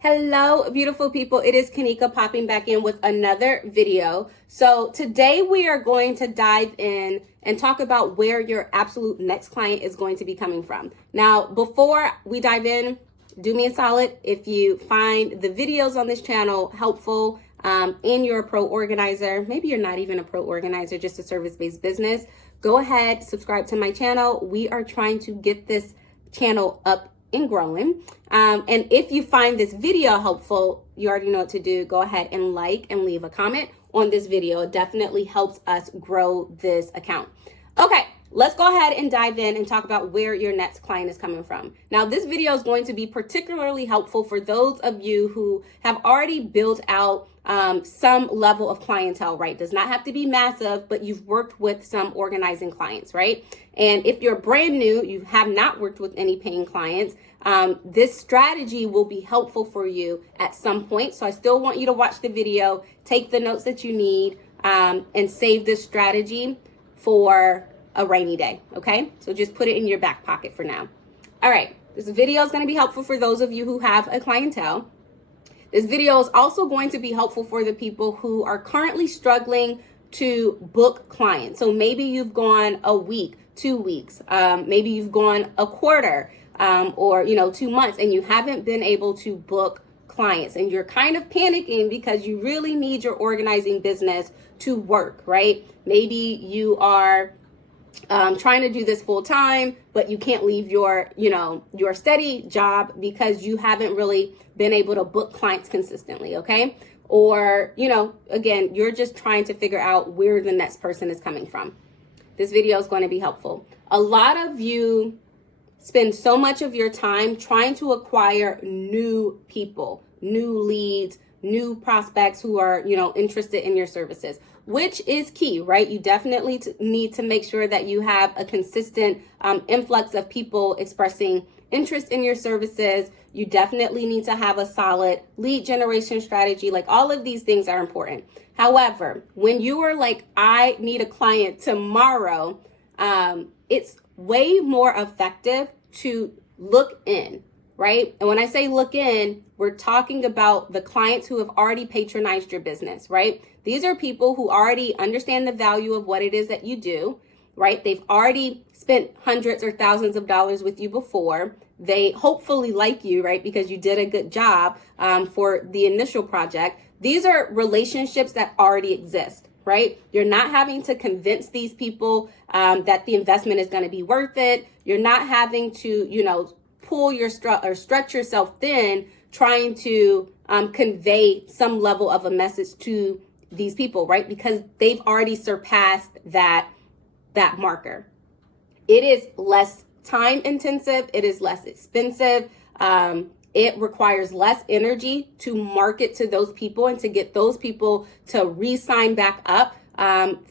Hello, beautiful people. It is Kenika popping back in with another video. So today we are going to dive in and talk about where your absolute next client is going to be coming from. Now, before we dive in, do me a solid. If you find the videos on this channel helpful and you're a pro organizer, maybe you're not even a pro organizer, just a service-based business, go ahead, subscribe to my channel. We are trying to get this channel up and growing. And if you find this video helpful, you already know what to do. Go ahead and like and leave a comment on this video. It definitely helps us grow this account. Okay, let's go ahead and dive in and talk about where your next client is coming from. Now, this video is going to be particularly helpful for those of you who have already built out some level of clientele, right? Does not have to be massive, but you've worked with some organizing clients, right? And if you're brand new, you have not worked with any paying clients, this strategy will be helpful for you at some point. So I still want you to watch the video, take the notes that you need, and save this strategy for a rainy day, okay? So just put it in your back pocket for now. All right, this video is going to be helpful for those of you who have a clientele. This video is also going to be helpful for the people who are currently struggling to book clients. So maybe you've gone a week, 2 weeks, maybe you've gone a quarter, or 2 months, and you haven't been able to book clients, and you're kind of panicking because you really need your organizing business to work, right? Maybe you are trying to do this full time, but you can't leave your steady job because you haven't really been able to book clients consistently, okay? Or, again, you're just trying to figure out where the next person is coming from. This video is going to be helpful. A lot of you spend so much of your time trying to acquire new people, new leads, new prospects who are, interested in your services, which is key, right? You definitely need to make sure that you have a consistent influx of people expressing interest in your services. You definitely need to have a solid lead generation strategy. Like, all of these things are important. However, when you are like, I need a client tomorrow, it's way more effective to look in, right? And when I say look in, we're talking about the clients who have already patronized your business, right? These are people who already understand the value of what it is that you do, right? They've already spent hundreds or thousands of dollars with you before. They hopefully like you, right? Because you did a good job for the initial project. These are relationships that already exist, right? You're not having to convince these people that the investment is going to be worth it. You're not having to, pull your stretch yourself thin trying to convey some level of a message to these people, right? Because they've already surpassed that marker. It is less time intensive. It is less expensive. It requires less energy to market to those people and to get those people to re-sign back up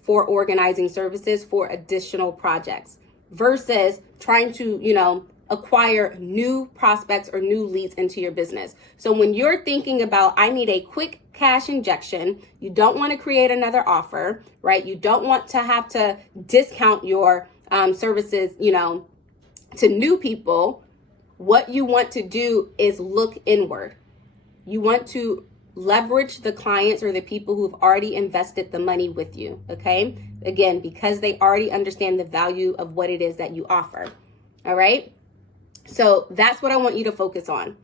for organizing services for additional projects versus trying to, acquire new prospects or new leads into your business. So when you're thinking about, I need a quick cash injection, you don't want to create another offer, right? You don't want to have to discount your services, to new people. What you want to do is look inward. You want to leverage the clients or the people who've already invested the money with you, okay? Again, because they already understand the value of what it is that you offer, all right? So that's what I want you to focus on.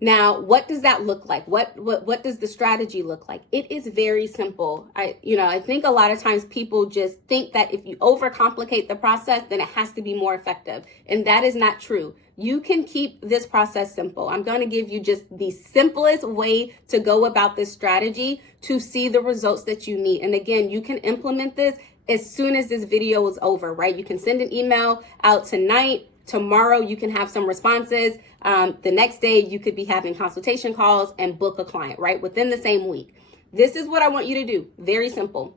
Now, what does that look like? What does the strategy look like? It is very simple. I think a lot of times people just think that if you overcomplicate the process, then it has to be more effective. And that is not true. You can keep this process simple. I'm going to give you just the simplest way to go about this strategy to see the results that you need. And again, you can implement this as soon as this video is over, right? You can send an email out tonight. Tomorrow you can have some responses. The next day you could be having consultation calls and book a client, right? Within the same week. This is what I want you to do. Very simple.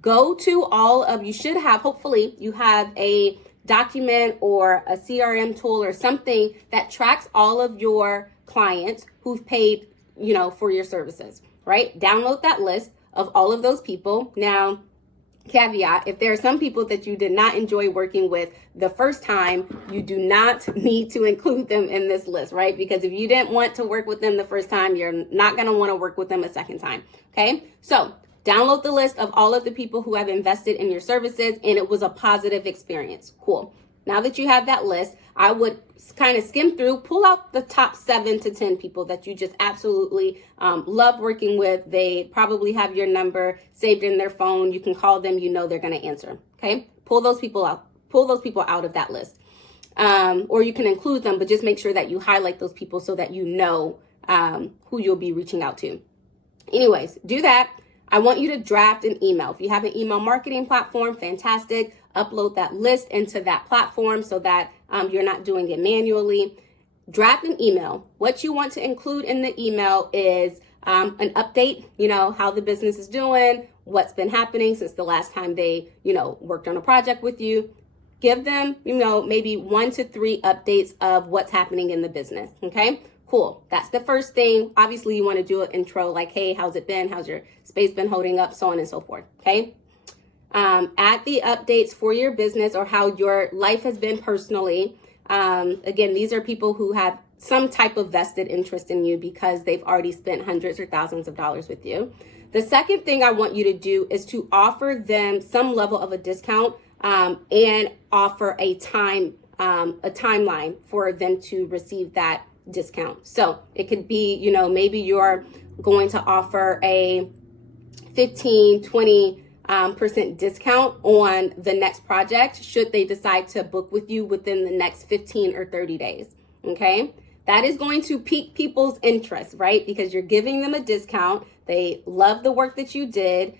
Go to you should have, hopefully you have a document or a CRM tool or something that tracks all of your clients who've paid, for your services, right? Download that list of all of those people. Now, caveat, if there are some people that you did not enjoy working with the first time, you do not need to include them in this list, right? Because if you didn't want to work with them the first time, you're not going to want to work with them a second time. Okay, so download the list of all of the people who have invested in your services and it was a positive experience. Cool. Now that you have that list, I would kind of skim through, pull out the top 7 to 10 people that you just absolutely love working with. They probably have your number saved in their phone. You can call them, you know they're going to answer. Okay, pull those people out. Pull those people out of that list. Or you can include them, but just make sure that you highlight those people so that you know who you'll be reaching out to. Anyways, do that. I want you to draft an email. If you have an email marketing platform, fantastic. Upload that list into that platform so that you're not doing it manually. Draft an email. What you want to include in the email is an update, how the business is doing, what's been happening since the last time they, worked on a project with you. Give them, maybe 1 to 3 updates of what's happening in the business. Okay. Cool. That's the first thing. Obviously, you want to do an intro like, hey, how's it been? How's your space been holding up? So on and so forth. Okay. Add the updates for your business or how your life has been personally. Again, these are people who have some type of vested interest in you because they've already spent hundreds or thousands of dollars with you. The second thing I want you to do is to offer them some level of a discount and offer a timeline for them to receive that discount. So it could be, maybe you're going to offer a 15-20% discount on the next project should they decide to book with you within the next 15 or 30 days. Okay, that is going to pique people's interest, right? Because you're giving them a discount. They love the work that you did.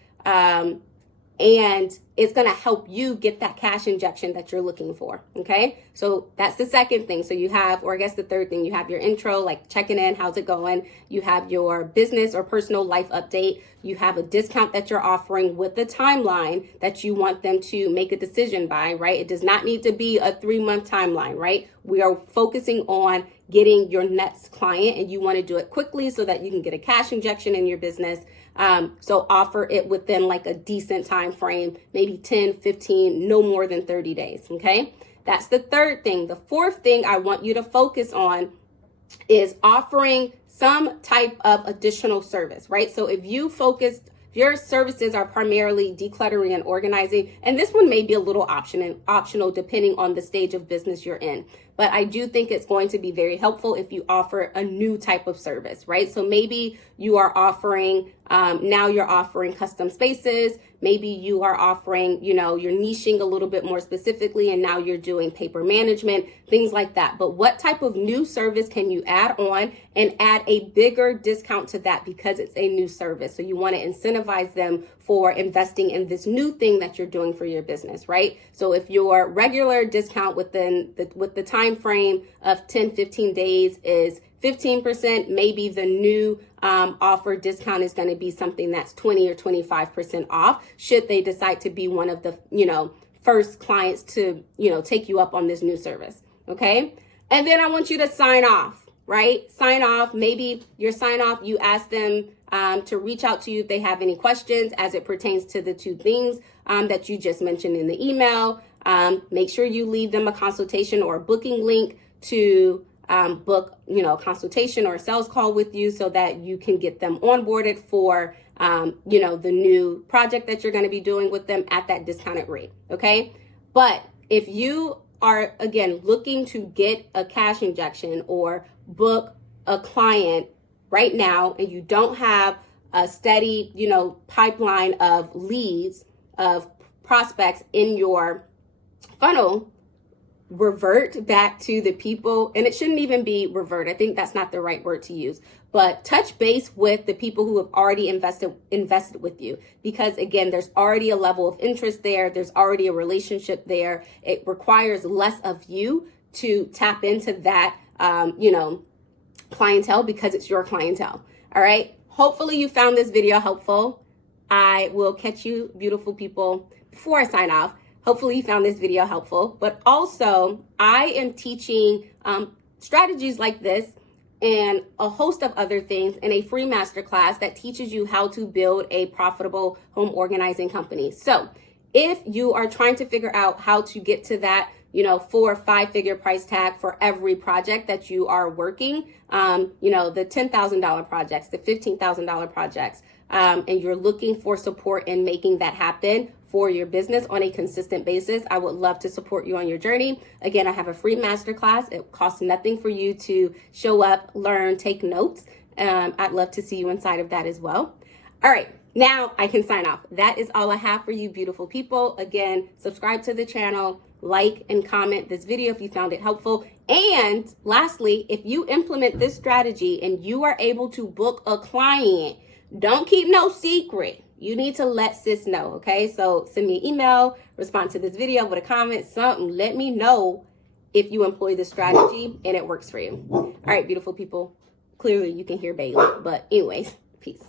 And it's going to help you get that cash injection that you're looking for. Okay. So that's the second thing. So you have, or I guess the third thing, you have your intro, like checking in, how's it going? You have your business or personal life update. You have a discount that you're offering with the timeline that you want them to make a decision by, right? It does not need to be a 3-month timeline, right? We are focusing on getting your next client and you want to do it quickly so that you can get a cash injection in your business. So offer it within like a decent time frame, maybe 10, 15, no more than 30 days. Okay. That's the third thing. The fourth thing I want you to focus on is offering some type of additional service, right? So if your services are primarily decluttering and organizing, and this one may be a little optional depending on the stage of business you're in. But I do think it's going to be very helpful if you offer a new type of service, right? So maybe you are offering, now you're offering custom spaces. Maybe you are offering, you're niching a little bit more specifically, and now you're doing paper management, things like that. But what type of new service can you add on and add a bigger discount to that because it's a new service? So you want to incentivize them for investing in this new thing that you're doing for your business, right? So if your regular discount with the time frame of 10, 15 days is 15%, maybe the new offer discount is going to be something that's 20 or 25% off should they decide to be one of the, first clients to, take you up on this new service. Okay. And then I want you to sign off, right? Sign off. Maybe your sign off, you ask them to reach out to you if they have any questions as it pertains to the 2 things that you just mentioned in the email. Make sure you leave them a consultation or a booking link to book, a consultation or a sales call with you so that you can get them onboarded for, the new project that you're going to be doing with them at that discounted rate. Okay. But if you are, again, looking to get a cash injection or book a client right now, and you don't have a steady, pipeline of leads, of prospects in your funnel, revert back to the people, and it shouldn't even be revert. I think that's not the right word to use, but touch base with the people who have already invested with you, because again, there's already a level of interest there. There's already a relationship there. It requires less of you to tap into that, clientele because it's your clientele. All right. Hopefully you found this video helpful. I will catch you, beautiful people, before I sign off. Hopefully you found this video helpful, but also I am teaching strategies like this and a host of other things in a free masterclass that teaches you how to build a profitable home organizing company. So if you are trying to figure out how to get to that, 4 or 5 figure price tag for every project that you are working, the $10,000 projects, the $15,000 projects, and you're looking for support in making that happen for your business on a consistent basis, I would love to support you on your journey. Again, I have a free masterclass. It costs nothing for you to show up, learn, take notes. I'd love to see you inside of that as well. All right, now I can sign off. That is all I have for you, beautiful people. Again, subscribe to the channel, like and comment this video if you found it helpful. And lastly, if you implement this strategy and you are able to book a client, don't keep no secret. You need to let sis know, okay? So send me an email, respond to this video with a comment, something. Let me know if you employ this strategy and it works for you. All right, beautiful people. Clearly you can hear Bailey, but anyways, peace.